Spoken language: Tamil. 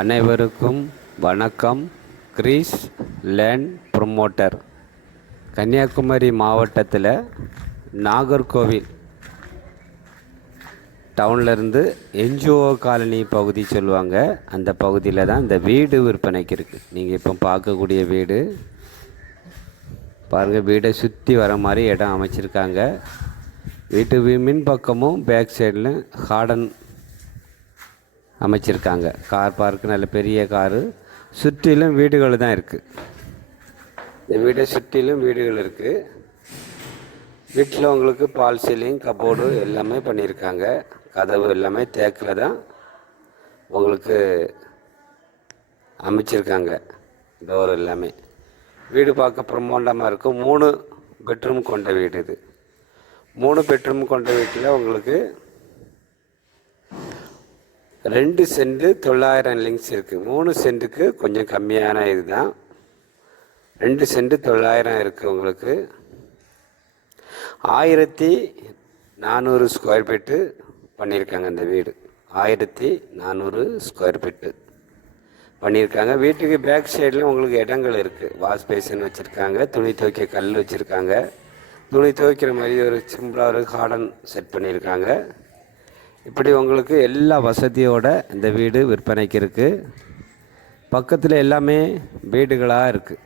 அனைவருக்கும் வணக்கம். Greece land promoter. கன்னியாகுமரி மாவட்டத்தில் நாகர்கோவில் டவுன்லேருந்து என்ஜிஓ காலனி பகுதி சொல்லுவாங்க. அந்த பகுதியில் தான் இந்த வீடு விற்பனைக்கு இருக்குது. நீங்கள் இப்போ பார்க்கக்கூடிய வீடு பாருங்கள். வீடை சுற்றி வர மாதிரி இடம் அமைச்சிருக்காங்க. வீட்டு மின் பக்கமும் பேக் சைடில் கார்டன் அமைச்சிருக்காங்க. கார் பார்க்கு, நல்ல பெரிய காரு. சுற்றிலும் வீடுகள் தான் இருக்குது. இந்த வீடை சுற்றிலும் வீடுகள் இருக்குது. வீட்டில் உங்களுக்கு பால் சீலிங், கபோர்டு எல்லாமே பண்ணியிருக்காங்க. கதவு எல்லாமே தேக்கில் தான் உங்களுக்கு அமைச்சிருக்காங்க. டோர் எல்லாமே. வீடு பார்க்க பிரம்மாண்டமாக இருக்கும். 3 பெட்ரூம் கொண்ட வீடு இது. 3 பெட்ரூம் கொண்ட வீட்டில் உங்களுக்கு 2 சென்ட் 900 லிங்க்ஸ் இருக்குது. 3 சென்ட்டுக்கு கொஞ்சம் கம்மியான இது தான். 2 சென்ட் 900 இருக்குது. உங்களுக்கு 1400 ஸ்கொயர் ஃபீட்டு பண்ணியிருக்காங்க. இந்த வீடு 1400 ஸ்கொயர் ஃபீட்டு பண்ணியிருக்காங்க. வீட்டுக்கு பேக் சைடில் உங்களுக்கு இடங்கள் இருக்குது. வாஷ் பேசின் வச்சுருக்காங்க. துணி துவைக்க கல் வச்சுருக்காங்க. துணி துவைக்கிற மாதிரி ஒரு சிம்பிளாக ஒரு கார்டன் செட் பண்ணியிருக்காங்க. இப்படி உங்களுக்கு எல்லா வசதியோடு இந்த வீடு விற்பனைக்கு இருக்குது. பக்கத்தில் எல்லாமே வீடுகளாக இருக்குது.